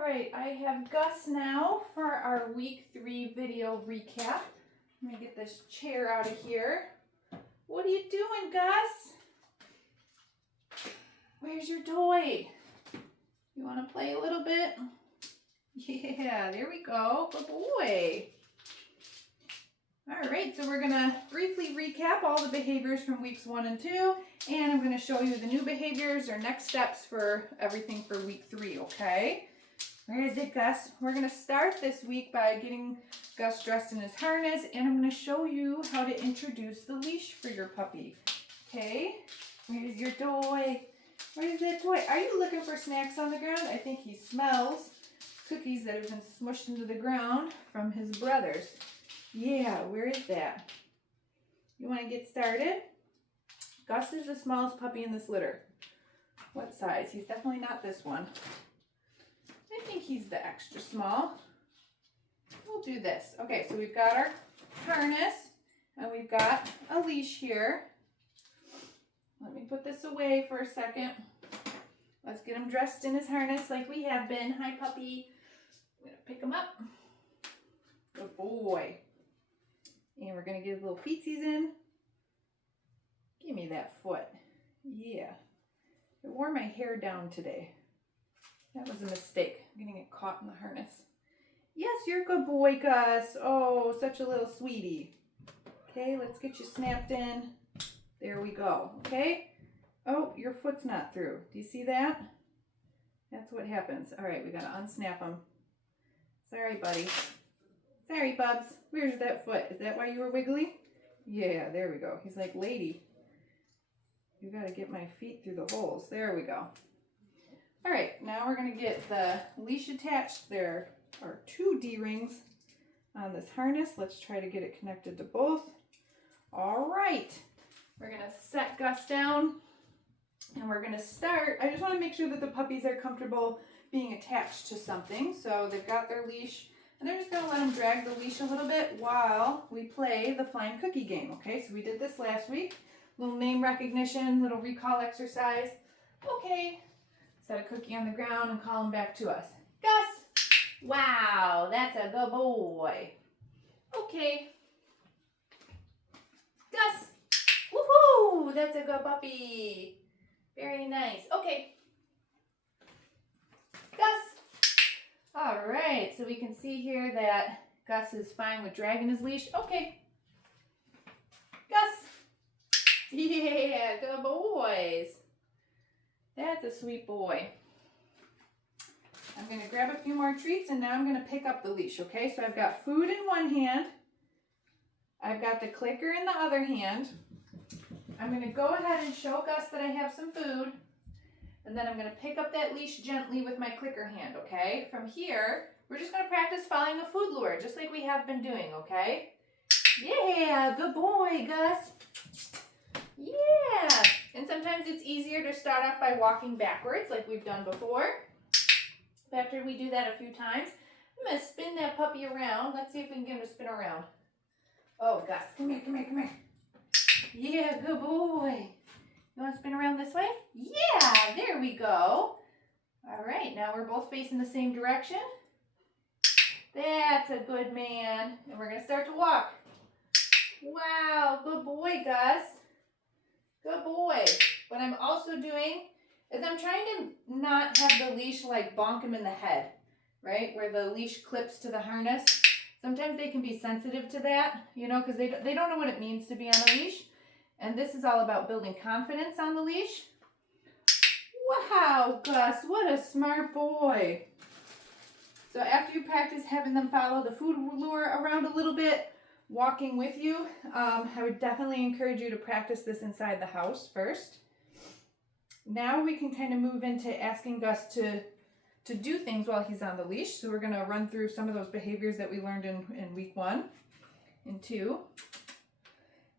right, I have Gus now for our week 3 video recap. Let me get this chair out of here. What are you doing, Gus? Where's your toy? You want to play a little bit? Yeah, there we go. Good boy. All right, so we're going to briefly recap all the behaviors from weeks 1 and 2, and I'm going to show you the new behaviors or next steps for everything for week 3, okay? Where is it, Gus? We're going to start this week by getting Gus dressed in his harness, and I'm going to show you how to introduce the leash for your puppy. Okay, where's your toy? Where's that toy? Are you looking for snacks on the ground? I think he smells cookies that have been smushed into the ground from his brothers. Yeah, where is that? You want to get started? Gus is the smallest puppy in this litter. What size? He's definitely not this one. I think he's the extra small. We'll do this. Okay, so we've got our harness and we've got a leash here. Let me put this away for a second. Let's get him dressed in his harness like we have been. Hi, puppy. I'm going to pick him up. Good boy. And we're going to get his little feetsies in. Give me that foot. Yeah. I wore my hair down today. That was a mistake, getting it caught in the harness. Yes, you're a good boy, Gus. Oh, such a little sweetie. Okay, let's get you snapped in. There we go, okay? Oh, your foot's not through. Do you see that? That's what happens. All right, we got to unsnap him. Sorry, buddy. Sorry, Bubs. Where's that foot? Is that why you were wiggly? Yeah, there we go. He's like, lady, you got to get my feet through the holes. There we go. All right, now we're going to get the leash attached. There are 2 D-rings on this harness. Let's try to get it connected to both. All right, we're going to set Gus down and we're going to start. I just want to make sure that the puppies are comfortable being attached to something. So they've got their leash and they're just going to let them drag the leash a little bit while we play the flying cookie game. Okay, so we did this last week. Little name recognition, little recall exercise. Okay. Set a cookie on the ground and call him back to us. Gus! Wow, that's a good boy. Okay. Gus! Woohoo! That's a good puppy. Very nice. Okay. Gus! All right, so we can see here that Gus is fine with dragging his leash. Okay. Gus! Yeah, good boys. That's a sweet boy. I'm going to grab a few more treats and now I'm going to pick up the leash, okay? So I've got food in one hand. I've got the clicker in the other hand. I'm going to go ahead and show Gus that I have some food. And then I'm going to pick up that leash gently with my clicker hand, okay? From here, we're just going to practice following a food lure, just like we have been doing, okay? Yeah, good boy, Gus. Yeah. And sometimes it's easier to start off by walking backwards like we've done before. After we do that a few times, I'm going to spin that puppy around. Let's see if we can get him to spin around. Oh, Gus, come here, come here, come here. Yeah, good boy. You want to spin around this way? Yeah, there we go. All right, now we're both facing the same direction. That's a good man. And we're going to start to walk. Wow, good boy, Gus. Good boy. What I'm also doing is I'm trying to not have the leash like bonk him in the head, right? Where the leash clips to the harness. Sometimes they can be sensitive to that, you know, because they don't know what it means to be on a leash. And this is all about building confidence on the leash. Wow, Gus, what a smart boy. So after you practice having them follow the food lure around a little bit, walking with you, I would definitely encourage you to practice this inside the house first. Now we can kind of move into asking Gus to do things while he's on the leash. So we're going to run through some of those behaviors that we learned in week 1 and 2.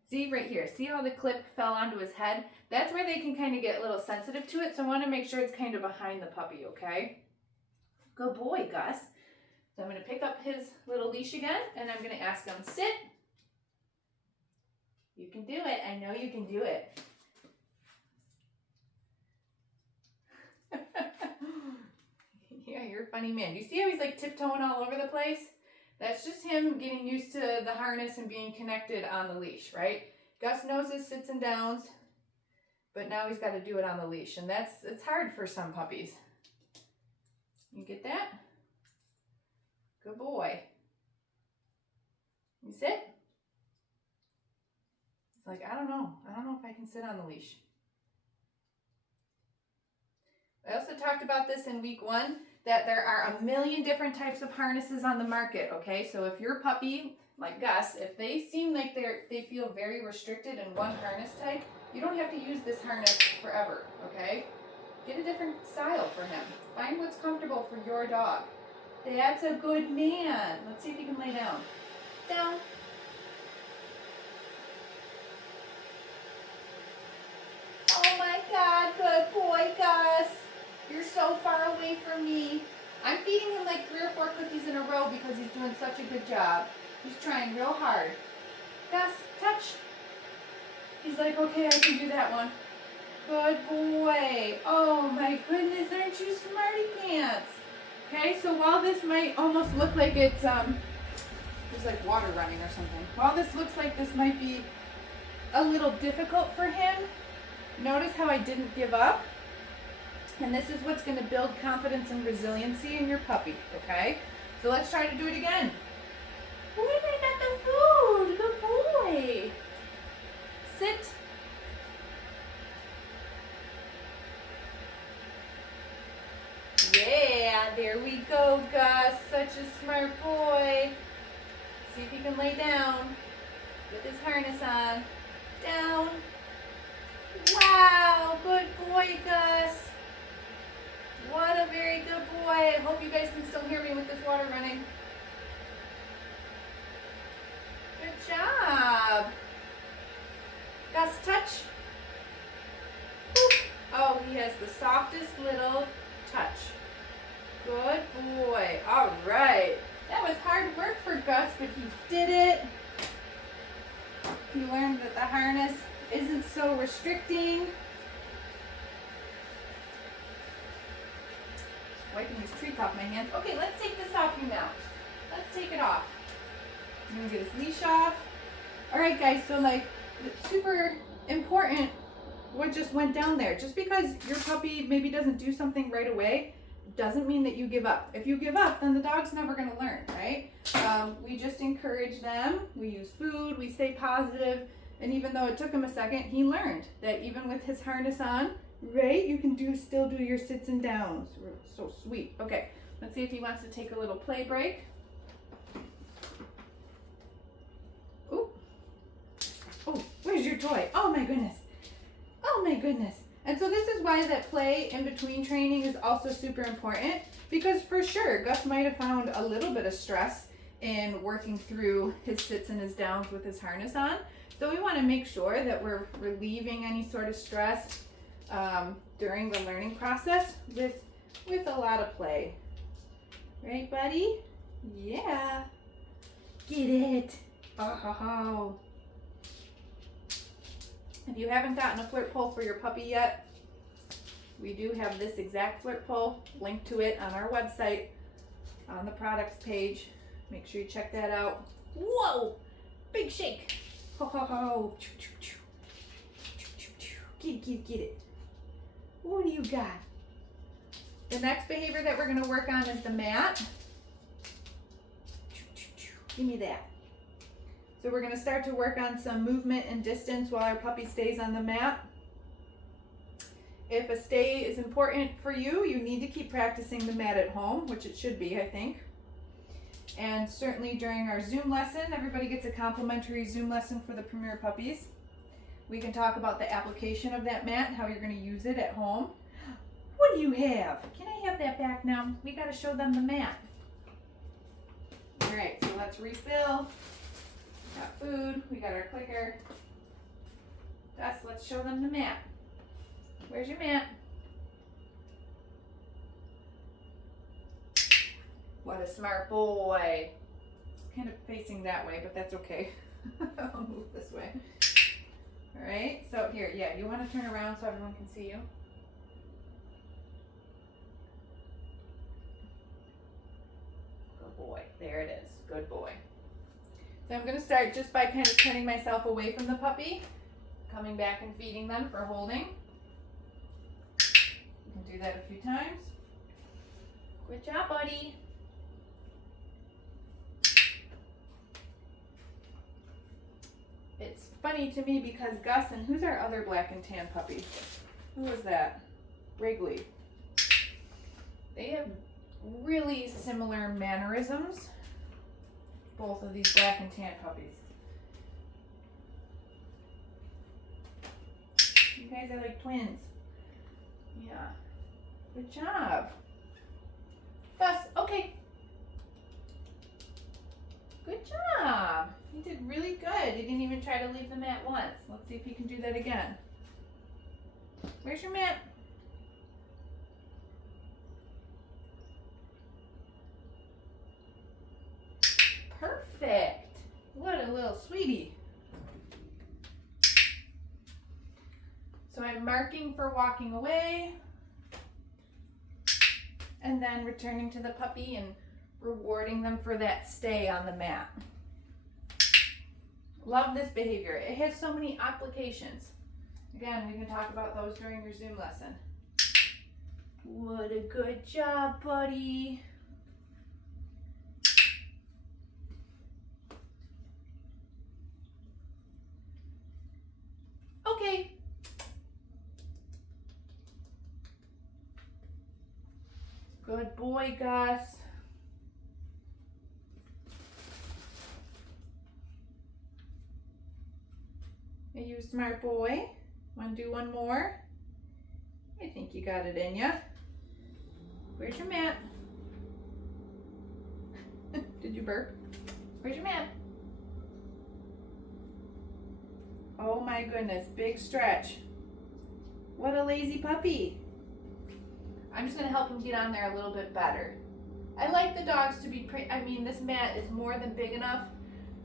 See right here, see how the clip fell onto his head? That's where they can kind of get a little sensitive to it. So I want to make sure it's kind of behind the puppy, okay? Good boy, Gus. So I'm going to pick up his little leash again, and I'm going to ask him, sit. You can do it. I know you can do it. Yeah, you're funny man. You see how he's like tiptoeing all over the place? That's just him getting used to the harness and being connected on the leash, right? Gus knows his sits and downs, but now he's got to do it on the leash, and it's hard for some puppies. You get that? Good boy. You sit? It's like, I don't know if I can sit on the leash. I also talked about this in week 1, that there are a million different types of harnesses on the market, okay? So if your puppy, like Gus, if they seem like they feel very restricted in one harness type, you don't have to use this harness forever, okay? Get a different style for him. Find what's comfortable for your dog. That's a good man. Let's see if he can lay down. Down. Oh my God, good boy, Gus. You're so far away from me. I'm feeding him like 3 or 4 cookies in a row because he's doing such a good job. He's trying real hard. Gus, touch. He's like, okay, I can do that one. Good boy. Oh my goodness, aren't you smarty pants? Okay, so while this might almost look like it's, there's like water running or something. While this looks like this might be a little difficult for him, notice how I didn't give up. And this is what's going to build confidence and resiliency in your puppy, okay? So let's try to do it again. Boy, I got the food. Good boy. Sit. Yeah, there we go, Gus. Such a smart boy. See if he can lay down with his harness on. Down. Wow, good boy, Gus. What a very good boy. I hope you guys can still hear me with this water running. Good job. Gus, touch. Woo. Oh, he has the softest little touch. Good boy. All right. That was hard work for Gus, but he did it. He learned that the harness isn't so restricting. Wiping these treats off my hands. Okay, let's take this off you now. Let's take it off. I'm gonna get his leash off. All right, guys, so like, it's super important what just went down there. Just because your puppy maybe doesn't do something right away, doesn't mean that you give up. If you give up, then the dog's never gonna learn, right? We just encourage them. We use food, we stay positive, and even though it took him a second, he learned that even with his harness on, right, you can still do your sits and downs. So sweet. Okay, let's see if he wants to take a little play break. Oh, where's your toy? Oh my goodness. Oh my goodness. And so this is why that play in between training is also super important, because for sure Gus might have found a little bit of stress in working through his sits and his downs with his harness on. So we want to make sure that we're relieving any sort of stress during the learning process with a lot of play. Right, buddy? Yeah. Get it. Oh. If you haven't gotten a flirt pole for your puppy yet, we do have this exact flirt pole linked to it on our website on the products page. Make sure you check that out. Whoa! Big shake. Ho ho ho. Get it. What do you got? The next behavior that we're going to work on is the mat. Give me that. So we're going to start to work on some movement and distance while our puppy stays on the mat. If a stay is important for you, you need to keep practicing the mat at home, which it should be, I think. And certainly during our Zoom lesson, everybody gets a complimentary Zoom lesson for the Premier Puppies. We can talk about the application of that mat and how you're going to use it at home. What do you have? Can I have that back now? We got to show them the mat. All right, so let's refill. Got food, we got our clicker. Gus, let's show them the mat. Where's your mat? What a smart boy. It's kind of facing that way, but that's okay. I'll move this way. All right, so here, yeah, you want to turn around so everyone can see you? Good boy. There it is. Good boy. So I'm going to start just by kind of turning myself away from the puppy, coming back and feeding them for holding. You can do that a few times. Good job, buddy. It's funny to me because Gus and who's our other black and tan puppy? Who was that? Wrigley. They have really similar mannerisms. Both of these black and tan puppies. You guys are like twins. Yeah. Good job. Gus, okay. Good job. You did really good. You didn't even try to leave the mat once. Let's see if you can do that again. Where's your mat? Perfect. What a little sweetie. So I'm marking for walking away and then returning to the puppy and rewarding them for that stay on the mat. Love this behavior. It has so many applications. Again, we can talk about those during your Zoom lesson. What a good job, buddy. Okay. Good boy, Gus. Are you a smart boy? Want to do one more? I think you got it in ya. Where's your mat? Did you burp? Where's your mat? Oh my goodness, big stretch. What a lazy puppy. I'm just gonna help him get on there a little bit better. I like the dogs to be, this mat is more than big enough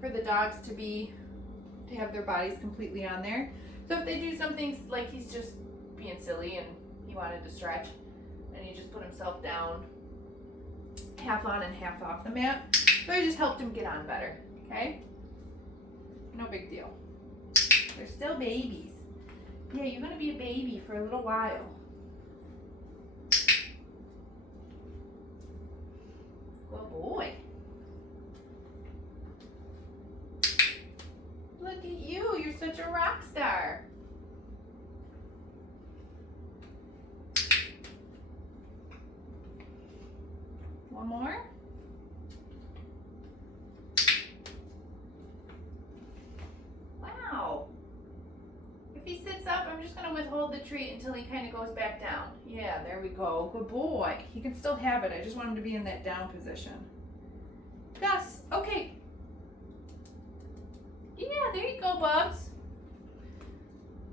for the dogs to have their bodies completely on there. So if they do something like he's just being silly and he wanted to stretch and he just put himself down half on and half off the mat. So I just helped him get on better, okay? No big deal. They're still babies. Yeah, you're gonna be a baby for a little while. Good boy. Look at you, you're such a rock star. One more. Wow. If he sits up, I'm just going to withhold the treat until he kind of goes back down. Yeah, there we go. Good boy. He can still have it. I just want him to be in that down position. Gus, okay. Yeah, there you go, Bubs.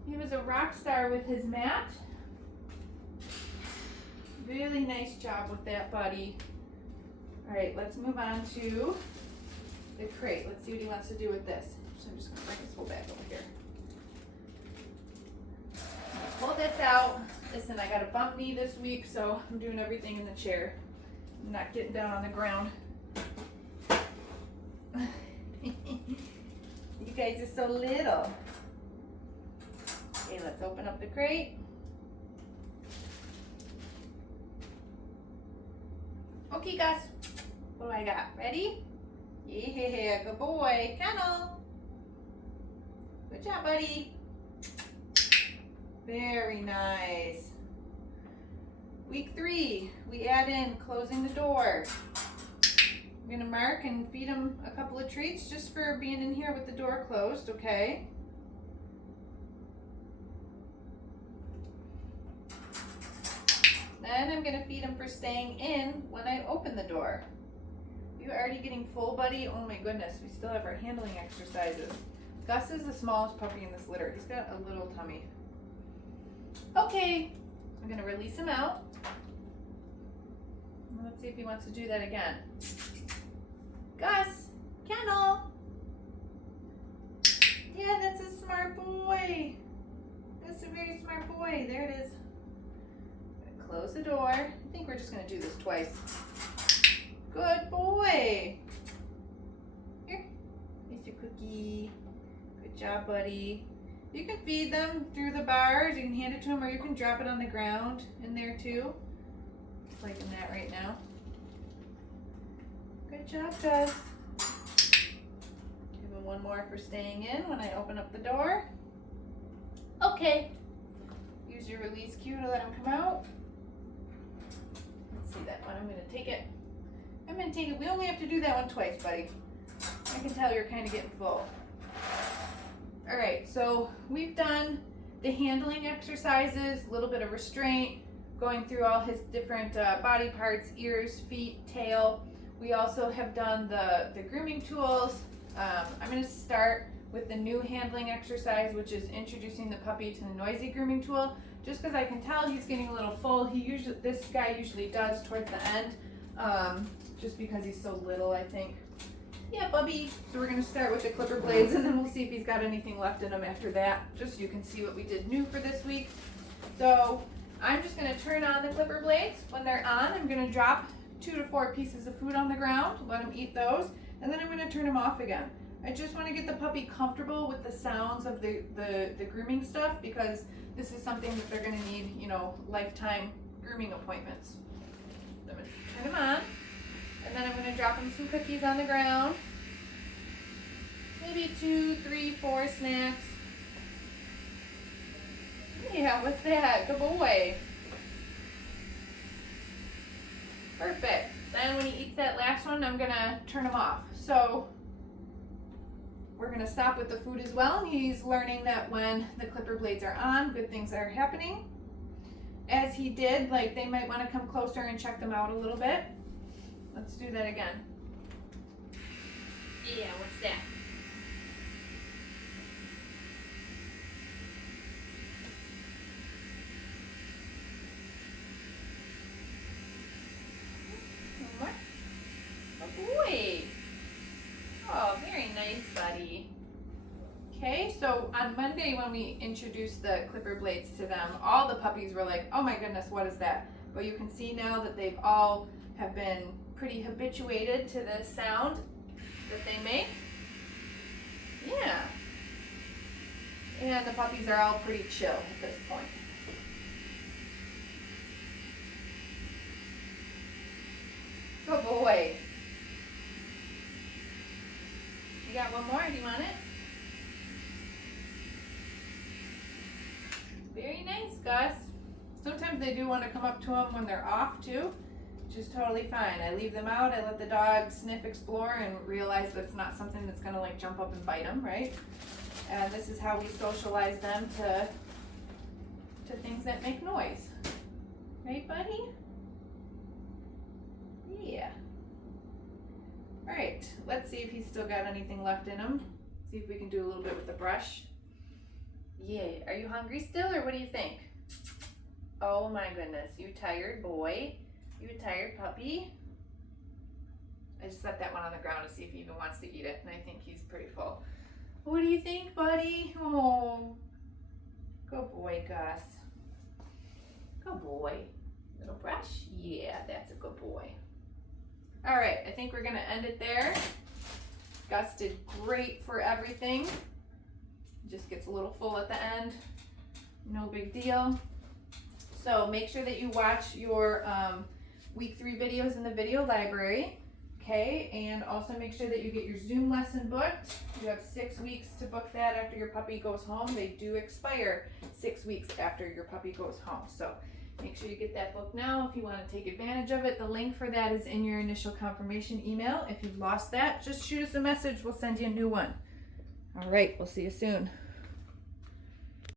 He was a rock star with his mat. Really nice job with that, buddy. All right, let's move on to the crate. Let's see what he wants to do with this. So I'm just going to bring this whole bag over here. Pull this out. Listen, I got a bump knee this week, so I'm doing everything in the chair. I'm not getting down on the ground. You guys are so little. Okay, let's open up the crate. Okay, Gus. What do I got? Ready? Yeah, good boy. Kennel. Good job, buddy. Very nice. Week 3, we add in closing the door. We're gonna mark and feed him a couple of treats just for being in here with the door closed, okay? Then I'm gonna feed him for staying in when I open the door. You already getting full, buddy? Oh my goodness, we still have our handling exercises. Gus is the smallest puppy in this litter. He's got a little tummy. Okay, I'm gonna release him out. Let's see if he wants to do that again. Gus, kennel. Yeah, that's a smart boy. That's a very smart boy. There it is. Close the door. I think we're just gonna do this twice. Good boy. Here, here's your cookie. Good job, buddy. You can feed them through the bars. You can hand it to them, or you can drop it on the ground in there too. Just like in that right now. Good job, Gus. Give him one more for staying in when I open up the door. Okay. Use your release cue to let him come out. Let's see that one. I'm going to take it. We only have to do that one twice, buddy. I can tell you're kind of getting full. All right, so we've done the handling exercises, a little bit of restraint, going through all his different body parts, ears, feet, tail. We also have done the grooming tools. I'm going to start with the new handling exercise, which is introducing the puppy to the noisy grooming tool. Just because I can tell he's getting a little full. This guy usually does towards the end, just because he's so little, I think. Yeah, Bubby. So we're going to start with the clipper blades, and then we'll see if he's got anything left in him after that, just so you can see what we did new for this week. So I'm just going to turn on the clipper blades. When they're on, I'm going to drop 2 to 4 pieces of food on the ground, let him eat those, and then I'm going to turn them off again. I just want to get the puppy comfortable with the sounds of the grooming stuff, because this is something that they're going to need, you know, lifetime grooming appointments. I'm going to turn them on, and then I'm going to drop him some cookies on the ground. Maybe 2, 3, 4 snacks. Yeah, what's that? Good boy. Perfect. Then when he eats that last one, I'm going to turn him off. So we're going to stop with the food as well, and he's learning that when the clipper blades are on, good things are happening. As he did, like, they might want to come closer and check them out a little bit. Let's do that again. Yeah, what's that? One more. Oh boy. Oh, very nice, buddy. Okay, so on Monday when we introduced the clipper blades to them, all the puppies were like, oh my goodness, what is that? But you can see now that they've all have been pretty habituated to the sound that they make. Yeah. And the puppies are all pretty chill at this point. Good boy. You got one more? Do you want it? Very nice, Gus. Sometimes they do want to come up to them when they're off too, which is totally fine. I leave them out, I let the dog sniff, explore, and realize that it's not something that's going to like jump up and bite them, right? And this is how we socialize them to things that make noise. Right, buddy? Yeah. All right, let's see if he's still got anything left in him. See if we can do a little bit with the brush. Yeah, are you hungry still, or what do you think? Oh my goodness, you tired boy? You tired puppy? I just set that one on the ground to see if he even wants to eat it, and I think he's pretty full. What do you think, buddy? Oh, good boy, Gus. Good boy. Little brush? Yeah, that's a good boy. All right, I think we're gonna end it there. Gus did great for everything. Just gets a little full at the end. No big deal. So make sure that you watch your week 3 videos in the video library. Okay, and also make sure that you get your Zoom lesson booked. You have 6 weeks to book that after your puppy goes home. They do expire 6 weeks after your puppy goes home. So make sure you get that booked now if you want to take advantage of it. The link for that is in your initial confirmation email. If you've lost that, just shoot us a message. We'll send you a new one. All right, we'll see you soon.